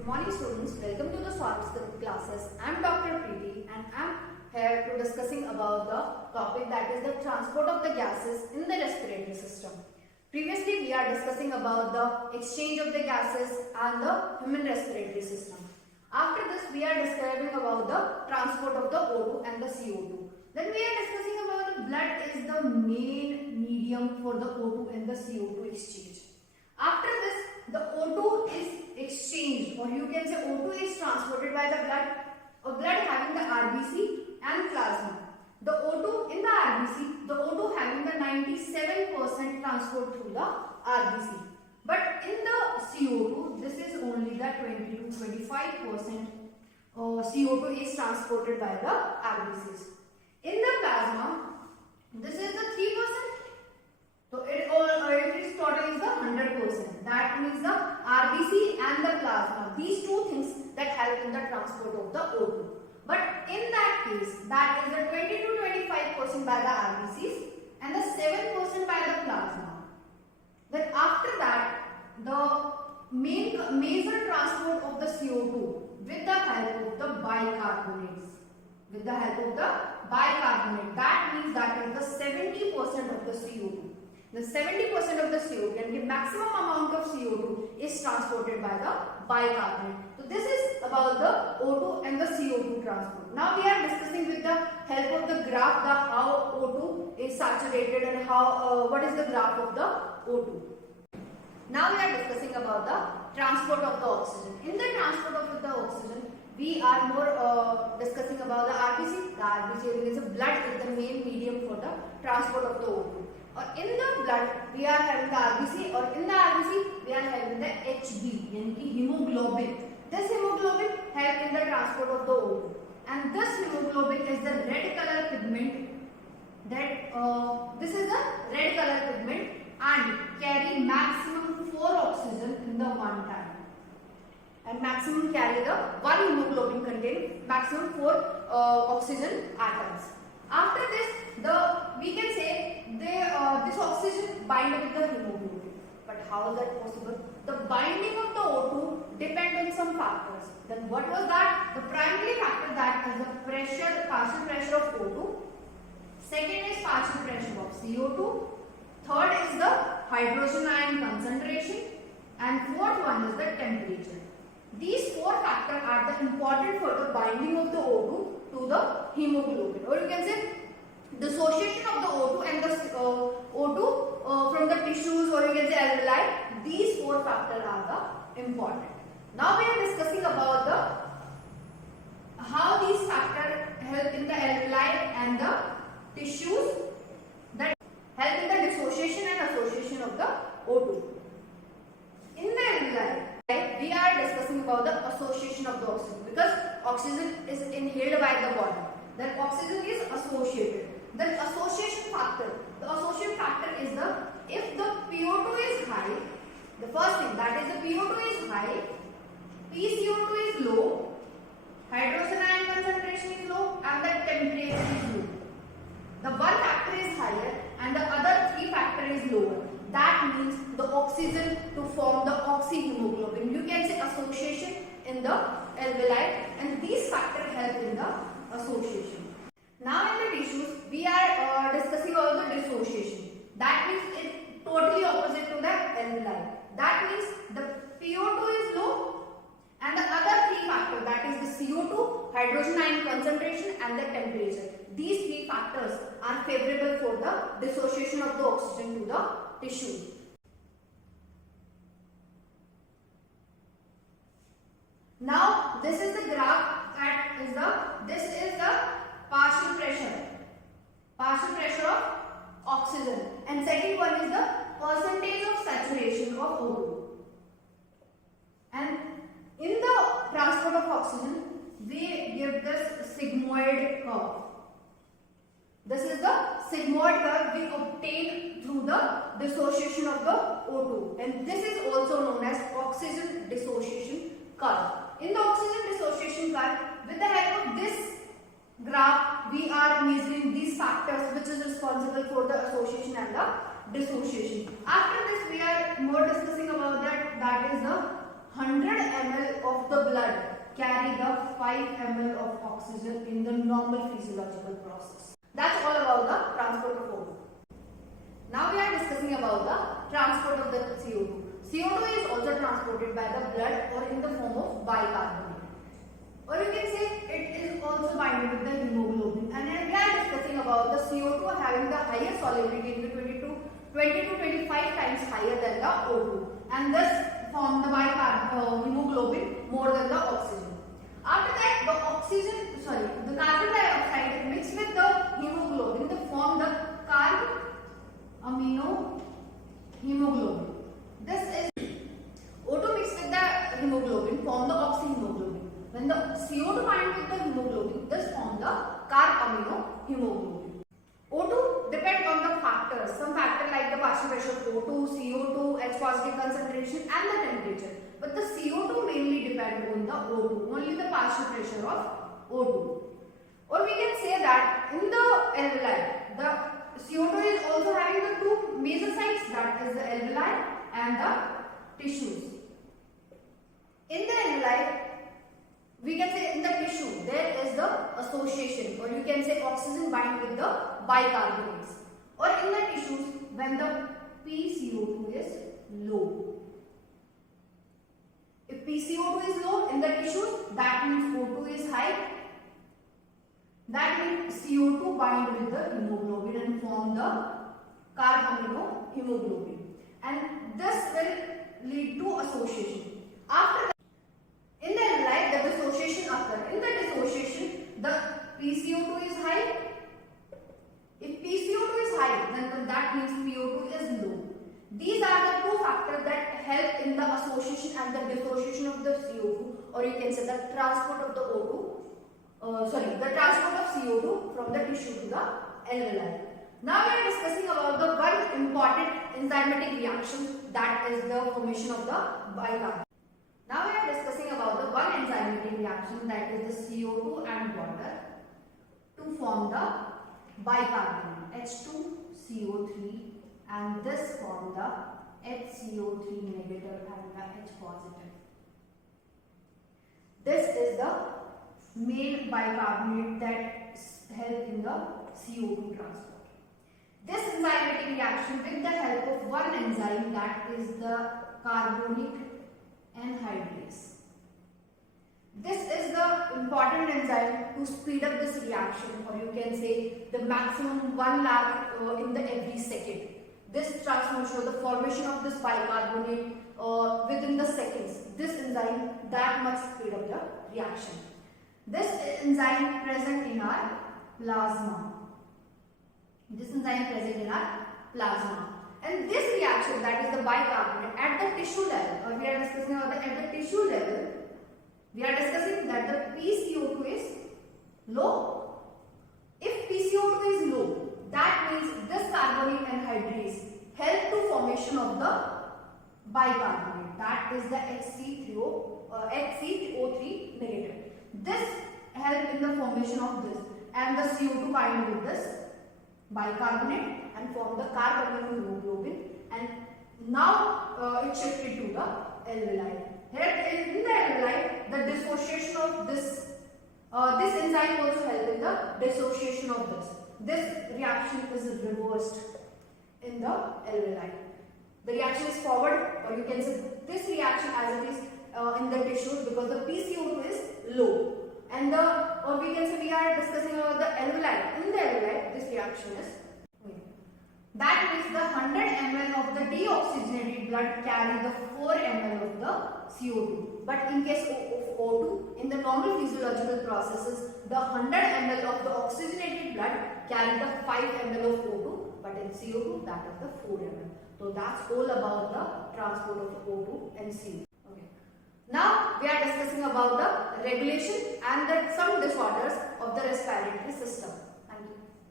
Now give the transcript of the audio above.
Good morning students, welcome to the Swastic classes. I am Dr. Preeti and I am here to discussing about the topic that is the transport of the gases in the respiratory system. Previously we are discussing about the exchange of the gases and the human respiratory system. After this we are describing about the transport of the O2 and the CO2. Then we are discussing about the blood is the main medium for the O2 and the CO2 exchange. After this, the O2 is exchanged, or you can say O2 is transported by the blood, or blood having the RBC and plasma. The O2 in the RBC, the O2 having the 97% transport through the RBC. But in the CO2, this is only the 20 to 25% CO2 is transported by the RBCs. In the plasma, this is the 3%. So it is total is the 100%. That means the RBC and the plasma. These two things that help in the transport of the O2. But in that case, that is the 20 to 25% by the RBCs and the 7% by the plasma. Then after that, the major transport of the CO2 with the help of the bicarbonates. With the help of the bicarbonate. That means that is the 70% of the CO2. The 70% of the CO2 and the maximum amount of CO2 is transported by the bicarbonate. So this is about the O2 and the CO2 transport. Now we are discussing with the help of the graph the how O2 is saturated and how what is the graph of the O2. Now we are discussing about the transport of the oxygen. In the transport of the oxygen, we are more discussing about the RBC. The RBC is blood is the main medium for the transport of the O2. Or in the blood we are having the RBC, or in the RBC we are having the HB, yani ki hemoglobin. This hemoglobin helps in the transport of the O2. And this hemoglobin is the red color pigment that this is the red color pigment and carry maximum 4 oxygen in the one time. And maximum carry the one hemoglobin contain maximum 4 oxygen atoms. After this, we can say this oxygen bind with the hemoglobin. But how is that possible? The binding of the O2 depends on some factors. Then what was that? The primary factor that is the pressure, partial pressure of O2. Second is partial pressure of CO2. Third is the hydrogen ion concentration. And fourth one is the temperature. These 4 factors are the important for the binding of the O2 to the hemoglobin, or you can say dissociation of the O2 and the O2 from the tissues, or you can say alveoli. These 4 factors are the important. Now we are discussing about the how these factors help in the alveoli and the tissues that help in the dissociation and association of the O2. In the alveoli, we are discussing about the association of the oxygen, because oxygen is inhaled by the body. Then oxygen is associated. Then association factor. The association factor is the if the PO2 is high, the first thing that is the PO2 is high, PCO2 is low, hydrogen ion concentration is low, and the temperature is low. The one factor is higher and the other 3 factor is lower. That means the oxygen to form the oxyhemoglobin. You can say association in the alveoli, and these factors help in the association. Now in the tissues, we are discussing about the dissociation. That means it's totally opposite to the alveoli. That means the PO2 is low and the other 3 factors, that is the CO2, hydrogen ion concentration and the temperature. These 3 factors are favorable for the dissociation of the oxygen to the tissue. Now this is the graph that is this is the partial pressure of oxygen, and second one is the percentage of saturation of O2. And in the transport of oxygen we give this sigmoid curve. This is the sigmoid curve we obtain through the dissociation of the O2, and this is also known as oxygen dissociation curve. In the oxygen dissociation curve, with the help of this graph, we are measuring these factors which is responsible for the association and the dissociation. After this, we are more discussing about that is the 100 ml of the ml of oxygen in the normal physiological process. That's all about the transport of O2. Now we are discussing about the transport of the CO2. CO2 is also transported by the blood or in the form of bicarbonate. Or you can say it is also binding with the hemoglobin. And then we are discussing about the CO2 having the highest solubility in the 20 to 25 times higher than the O2. And thus form the hemoglobin more than the oxygen. After that, the carbon dioxide mixed with the hemoglobin to form the carbamino hemoglobin. This is O2 mixed with the hemoglobin form the oxyhemoglobin. When the CO2 binds with the hemoglobin, this form the carbamino hemoglobin. O2 depends on the factors. Some factors like the partial pressure of O2, CO2, H positive concentration and the temperature. But the CO2 mainly depends on the O2, only the partial pressure of O2. Or we can say that in the alveoli, the CO2 is also having the two major sites, that is the alveoli and the tissues. In the alveoli, we can say in the tissue there is the association, or you can say oxygen bind with the bicarbonates. Or in the tissues when the PCO2 is low. If PCO2 is low in the tissues, that means O2 is high. That means CO2 bind with the hemoglobin and form the carbamino hemoglobin. And this will lead to association. After that, in the alveoli, the dissociation occurs. In the dissociation, the PCO2 is high. If PCO2 is high, then that means PO2 is low. These are the two factors that help in the association and the dissociation of the CO2, or you can say the transport of the the transport of CO2 from the tissue to the alveoli. Now we are discussing about the one important enzymatic reaction, that is the formation of the bicarbonate. Now we are discussing about the one enzymatic reaction, that is the CO2 and water to form the bicarbonate H2CO3, and this form the HCO3 negative and the H positive. This is the main bicarbonate that helps in the CO2 transport. This enzymatic reaction with the help of one enzyme, that is the carbonic anhydrase. This is the important enzyme to speed up this reaction, or you can say the maximum 1 lakh in the every second. This transformation or the formation of this bicarbonate within the seconds. This enzyme that much speed up the reaction. This enzyme present in our plasma. And this reaction, that is the bicarbonate at the tissue level, or we are discussing about at the tissue level, we are discussing that the PCO2 is low. If PCO2 is low, that means this carbonic anhydrase help to formation of the bicarbonate, that is the HCO3 negative. This help in the formation of this, and the CO2 bind with this bicarbonate and form the carbamino hemoglobin, and now it shifted to the alveoli. Here in the alveoli, the dissociation of this enzyme also help in the dissociation of this. This reaction is reversed in the alveoli. The reaction is forward, or you can say this reaction as it is in the tissues, because the PCO2 is low. And or we can say we are discussing about the alveoli. In the alveoli, this reaction is that means the 100 ml of the deoxygenated blood carry the 4 ml of the CO2. But in case of O2, in the normal physiological processes, the 100 ml of the oxygenated blood carry the 5 ml of O2. But in CO2, that is the 4 ml. So that's all about the transport of O2 and CO2. Okay. Now we are discussing about the regulation and some disorders of the respiratory system.